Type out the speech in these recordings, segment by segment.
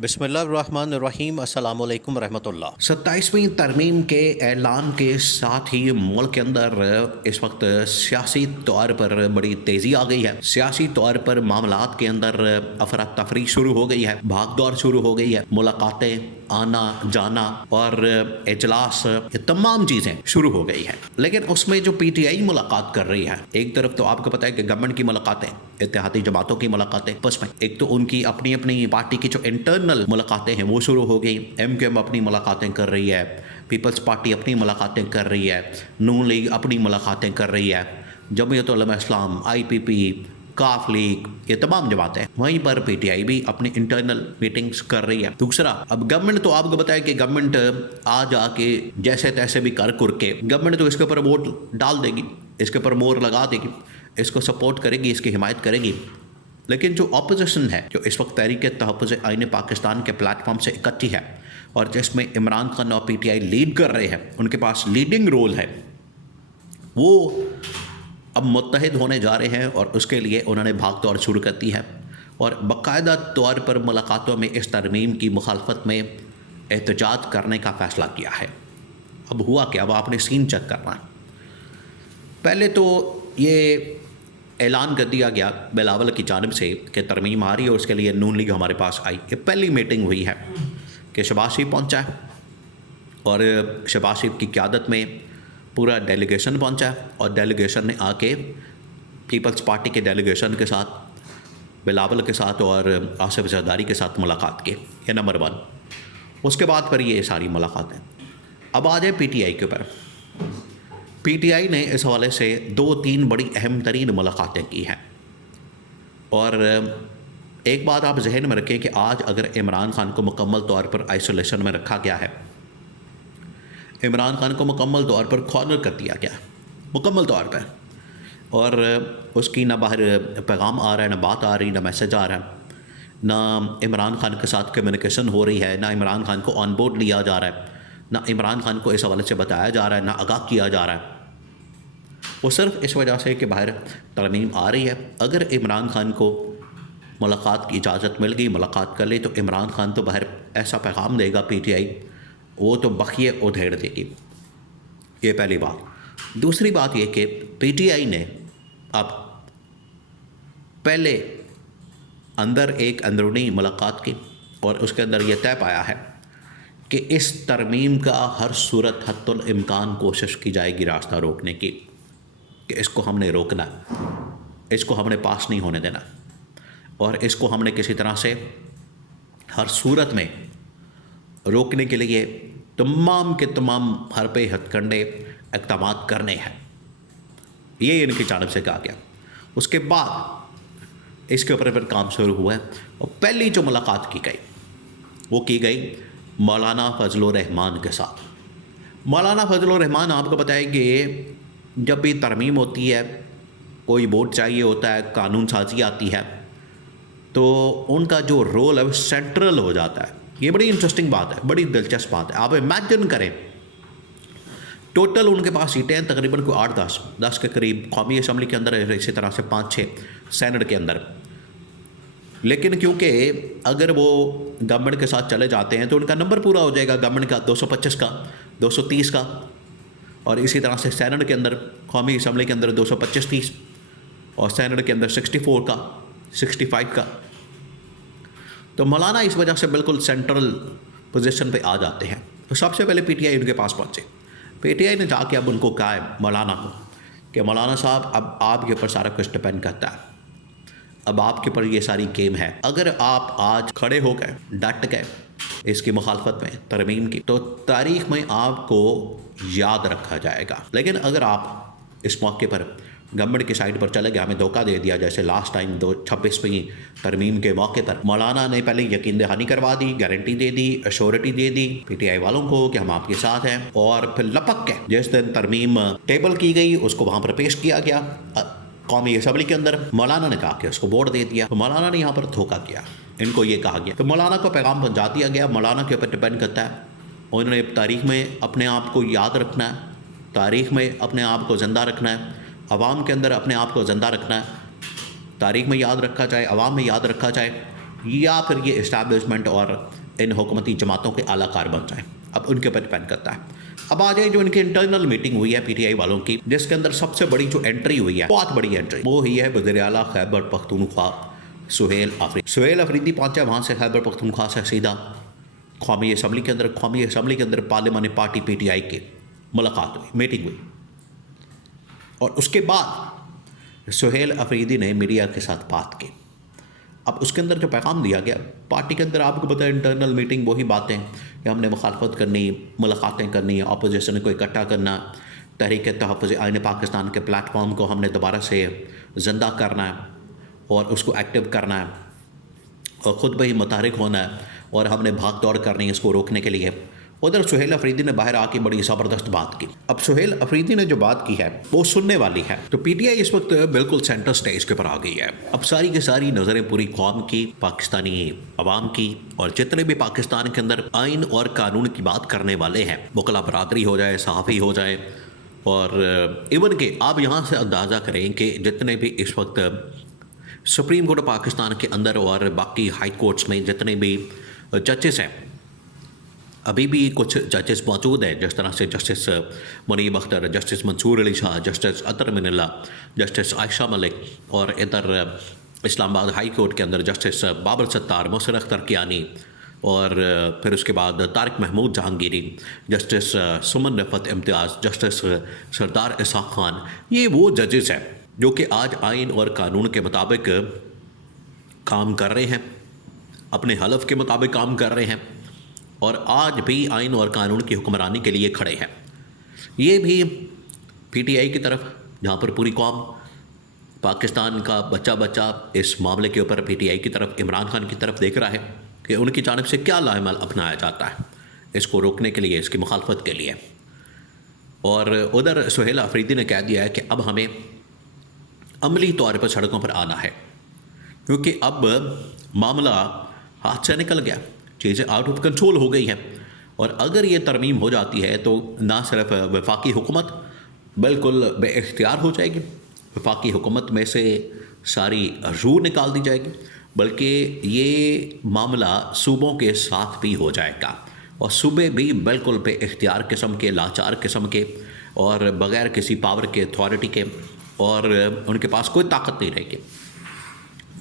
بسم اللہ الرحمن الرحیم۔ السلام علیکم ورحمۃ اللہ۔ 27ویں ترمیم کے اعلان کے ساتھ ہی ملک کے اندر اس وقت سیاسی طور پر بڑی تیزی آ گئی ہے۔ سیاسی طور پر معاملات کے اندر افراتفری شروع ہو گئی ہے، بھاگ دوڑ شروع ہو گئی ہے، ملاقاتیں، آنا جانا اور اجلاس، یہ تمام چیزیں شروع ہو گئی ہیں۔ لیکن اس میں جو پی ٹی آئی ملاقات کر رہی ہے، ایک طرف تو آپ کو پتہ ہے کہ گورنمنٹ کی ملاقاتیں، اتحادی جماعتوں کی ملاقاتیں، بس میں ایک تو ان کی اپنی اپنی پارٹی کی جو انٹرنل ملاقاتیں ہیں وہ شروع ہو گئی۔ ایم کیو ایم اپنی ملاقاتیں کر رہی ہے، پیپلز پارٹی اپنی ملاقاتیں کر رہی ہے، نون لیگ اپنی ملاقاتیں کر رہی ہے، جمعیت علماء اسلام، آئی پی پی، کاف لیگ، یہ تمام جماعتیں، وہیں پر پی ٹی آئی بھی اپنی انٹرنل میٹنگز کر رہی ہے۔ دوسرا، اب گورنمنٹ تو آپ کو بتایا کہ گورنمنٹ آ جا کے جیسے تیسے بھی کر کے گورنمنٹ تو اس کے اوپر ووٹ ڈال دے گی، اس کے اوپر مور لگا دے گی، اس کو سپورٹ کرے گی، اس کی حمایت کرے گی۔ لیکن جو اپوزیشن ہے، جو اس وقت تحریک تحفظ آئین پاکستان کے پلیٹ فارم سے اکٹھی ہے اور جس میں عمران خان اور پی ٹی آئی لیڈ کر رہے ہیں، ان کے پاس لیڈنگ رول ہے، وہ اب متحد ہونے جا رہے ہیں اور اس کے لیے انہوں نے بھاگ دوڑ شروع کر دی ہے اور باقاعدہ طور پر ملاقاتوں میں اس ترمیم کی مخالفت میں احتجاج کرنے کا فیصلہ کیا ہے۔ اب ہوا کیا، اب آپ نے سین چیک کرنا ہے۔ پہلے تو یہ اعلان کر دیا گیا بلاول کی جانب سے کہ ترمیم آ رہی ہے اور اس کے لیے نون لیگ ہمارے پاس آئی۔ یہ پہلی میٹنگ ہوئی ہے کہ شہباز شریف پہنچا ہے اور شہباز شریف کی قیادت میں پورا ڈیلیگیشن پہنچا ہے اور ڈیلیگیشن نے آ کے پیپلز پارٹی کے ڈیلیگیشن کے ساتھ، بلاول کے ساتھ اور آصف زرداری کے ساتھ ملاقات کی۔ یہ نمبر 1۔ اس کے بعد پھر یہ ساری ملاقاتیں۔ اب آ جائے پی ٹی آئی کے اوپر۔ پی ٹی آئی نے اس حوالے سے 2-3 بڑی اہم ترین ملاقاتیں کی ہیں اور ایک بات آپ ذہن میں رکھیں کہ آج اگر عمران خان کو مکمل طور پر آئسولیشن میں رکھا گیا ہے، عمران خان کو مکمل طور پر کارنر کر دیا گیا مکمل طور پر، اور اس کی نہ باہر پیغام آ رہا ہے، نہ بات آ رہی، نہ میسج آ رہا ہے، نہ عمران خان کے ساتھ کمیونیکیشن ہو رہی ہے، نہ عمران خان کو آن بورڈ لیا جا رہا ہے، نہ عمران خان کو اس حوالے سے بتایا جا رہا ہے، نہ آگاہ کیا جا رہا ہے۔ وہ صرف اس وجہ سے کہ باہر ترمیم آ رہی ہے۔ اگر عمران خان کو ملاقات کی اجازت مل گئی، ملاقات کر لی، تو عمران خان تو باہر ایسا پیغام دے گا پی ٹی آئی، وہ تو بخیے ادھیڑ دے گی۔ یہ پہلی بات۔ دوسری بات یہ کہ پی ٹی آئی نے اب پہلے اندر ایک اندرونی ملاقات کی اور اس کے اندر یہ طے پایا ہے کہ اس ترمیم کا ہر صورت حتی الامکان کوشش کی جائے گی راستہ روکنے کی، کہ اس کو ہم نے روکنا، اس کو ہم نے پاس نہیں ہونے دینا اور اس کو ہم نے کسی طرح سے ہر صورت میں روکنے کے لیے تمام کے تمام حربے ہتھ کنڈے اقدامات کرنے ہیں۔ یہ ان کی جانب سے کہا گیا۔ اس کے بعد اس کے اوپر پھر کام شروع ہوا ہے اور پہلی جو ملاقات کی گئی وہ کی گئی مولانا فضل الرحمان کے ساتھ۔ مولانا فضل الرحمان آپ کو بتائے کہ جب بھی ترمیم ہوتی ہے، کوئی ووٹ چاہیے ہوتا ہے، قانون سازی آتی ہے، تو ان کا جو رول ہے وہ سینٹرل ہو جاتا ہے۔ یہ بڑی انٹرسٹنگ بات ہے، بڑی دلچسپ بات ہے۔ آپ امیجن کریں، ٹوٹل ان کے پاس سیٹیں ہیں تقریباً کوئی 8-10 کے قریب قومی اسمبلی کے اندر، اسی طرح سے 5-6 سینٹ کے اندر۔ لیکن کیونکہ اگر وہ گورنمنٹ کے ساتھ چلے جاتے ہیں تو ان کا نمبر پورا ہو جائے گا، گورنمنٹ کا 225 کا، 230 کا، اور اسی طرح سے سینٹ کے اندر، قومی اسمبلی کے اندر 225-30 اور سینٹ کے اندر 64 کا، 65 کا۔ تو مولانا اس وجہ سے بالکل سینٹرل پوزیشن پہ آ جاتے ہیں۔ تو سب سے پہلے پی ٹی آئی ان کے پاس پہنچے۔ پی ٹی آئی نے جا کے اب ان کو کہا ہے مولانا کو کہ مولانا صاحب، اب آپ کے اوپر سارا کچھ ڈپینڈ کرتا ہے، اب آپ کے اوپر یہ ساری گیم ہے۔ اگر آپ آج کھڑے ہو گئے، ڈٹ گئے اس کی مخالفت میں، ترمیم کی، تو تاریخ میں آپ کو یاد رکھا جائے گا۔ لیکن اگر آپ اس موقع پر گورنمنٹ کی سائڈ پر چلے گئے، ہمیں دھوکہ دے دیا، جیسے لاسٹ ٹائم 26ویں ترمیم کے موقع پر مولانا نے پہلے یقین دہانی کروا دی، گارنٹی دے دی، ایشورٹی دے دی پی ٹی آئی والوں کو کہ ہم آپ کے ساتھ ہیں، اور پھر لپک کے جس دن ترمیم ٹیبل کی گئی اس کو وہاں پر پیش کیا گیا قومی اسمبلی کے اندر، مولانا نے کہا کہ اس کو ووٹ دے دیا۔ تو مولانا نے یہاں پر دھوکہ کیا، ان کو یہ کہا گیا، تو مولانا کو پیغام پہنچا دیا گیا۔ مولانا کے اوپر ڈپینڈ کرتا ہے، انہوں نے تاریخ میں اپنے آپ کو یاد رکھنا ہے، تاریخ میں اپنے آپ کو زندہ رکھنا ہے، عوام کے اندر اپنے آپ کو زندہ رکھنا ہے، تاریخ میں یاد رکھا جائے، عوام میں یاد رکھا جائے یا پھر یہ اسٹیبلشمنٹ اور ان حکومتی جماعتوں کے اعلیٰ کار بن جائیں. اب ان کے اوپر ڈپینڈ کرتا ہے. اب آ جائے جو ان کی انٹرنل میٹنگ ہوئی ہے پی ٹی آئی والوں کی، جس کے اندر سب سے بڑی جو انٹری ہوئی ہے، بہت بڑی انٹری، وہ ہوئی ہے وزیر اعلیٰ خیبر پختونخوا سہیل افریدی پہنچا وہاں سے خیبر پختونخوا سے سیدھا قومی اسمبلی کے اندر پارلیمانی پارٹی پی ٹی آئی کی ملاقات ہوئی، میٹنگ ہوئی. اور اس کے بعد سہیل افریدی نے میڈیا کے ساتھ بات کی. اب اس کے اندر جو پیغام دیا گیا پارٹی کے اندر، آپ کو پتہ ہے انٹرنل میٹنگ وہی باتیں کہ ہم نے مخالفت کرنی، ملاقاتیں کرنی، اپوزیشن کو اکٹھا کرنا، تحریک تحفظ آئین پاکستان کے پلیٹ فارم کو ہم نے دوبارہ سے زندہ کرنا ہے اور اس کو ایکٹیو کرنا ہے اور خود بہی متحرک ہونا ہے اور ہم نے بھاگ دوڑ کرنی ہے اس کو روکنے کے لیے. ادھر سہیل افریدی نے باہر آ کے بڑی زبردست بات کی. اب سہیل افریدی نے جو بات کی ہے وہ سننے والی ہے. تو پی ٹی آئی اس وقت بالکل سینٹر سٹیج کے پر آ گئی ہے. اب ساری کی ساری نظریں پوری قوم کی، پاکستانی عوام کی، اور جتنے بھی پاکستان کے اندر آئین اور قانون کی بات کرنے والے ہیں، وکلا برادری ہو جائے، صحافی ہو جائے، اور ایون کہ آپ یہاں سے اندازہ کریں کہ جتنے بھی اس وقت سپریم کورٹ پاکستان کے اندر اور باقی ہائی کورٹس میں جتنے بھی ججز ہیں، ابھی بھی کچھ ججز موجود ہیں، جس طرح سے جسٹس منیب اختر، جسٹس منصور علی شاہ، جسٹس اطہر من اللہ، جسٹس عائشہ ملک، اور ادھر اسلام آباد ہائی کورٹ کے اندر جسٹس بابر ستار، محسن اختر کیانی، اور پھر اس کے بعد طارق محمود جہانگیری، جسٹس سمن رفعت امتیاز، جسٹس سردار اسحاق خان. یہ وہ ججز ہیں جو کہ آج آئین اور قانون کے مطابق کام کر رہے ہیں، اپنے حلف کے مطابق کام کر رہے ہیں، اور آج بھی آئین اور قانون کی حکمرانی کے لیے کھڑے ہیں. یہ بھی پی ٹی آئی کی طرف، جہاں پر پوری قوم، پاکستان کا بچہ اس معاملے کے اوپر پی ٹی آئی کی طرف، عمران خان کی طرف دیکھ رہا ہے کہ ان کی جانب سے کیا لاعمل اپنایا جاتا ہے اس کو روکنے کے لیے، اس کی مخالفت کے لیے. اور ادھر سہیل افریدی نے کہہ دیا ہے کہ اب ہمیں عملی طور پر سڑکوں پر آنا ہے، کیونکہ اب معاملہ ہاتھ سے نکل گیا، چیزیں آؤٹ آف کنٹرول ہو گئی ہیں. اور اگر یہ ترمیم ہو جاتی ہے تو نہ صرف وفاقی حکومت بالکل بے اختیار ہو جائے گی، وفاقی حکومت میں سے ساری روح نکال دی جائے گی، بلکہ یہ معاملہ صوبوں کے ساتھ بھی ہو جائے گا، اور صوبے بھی بالکل بے اختیار قسم کے، لاچار قسم کے، اور بغیر کسی پاور کے، اتھارٹی کے، اور ان کے پاس کوئی طاقت نہیں رہے گی.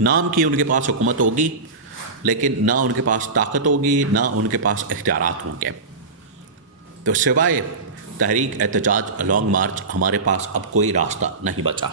نام کی ان کے پاس حکومت ہوگی، لیکن نہ ان کے پاس طاقت ہوگی، نہ ان کے پاس اختیارات ہوں گے. تو سوائے تحریک، احتجاج، لانگ مارچ، ہمارے پاس اب کوئی راستہ نہیں بچا.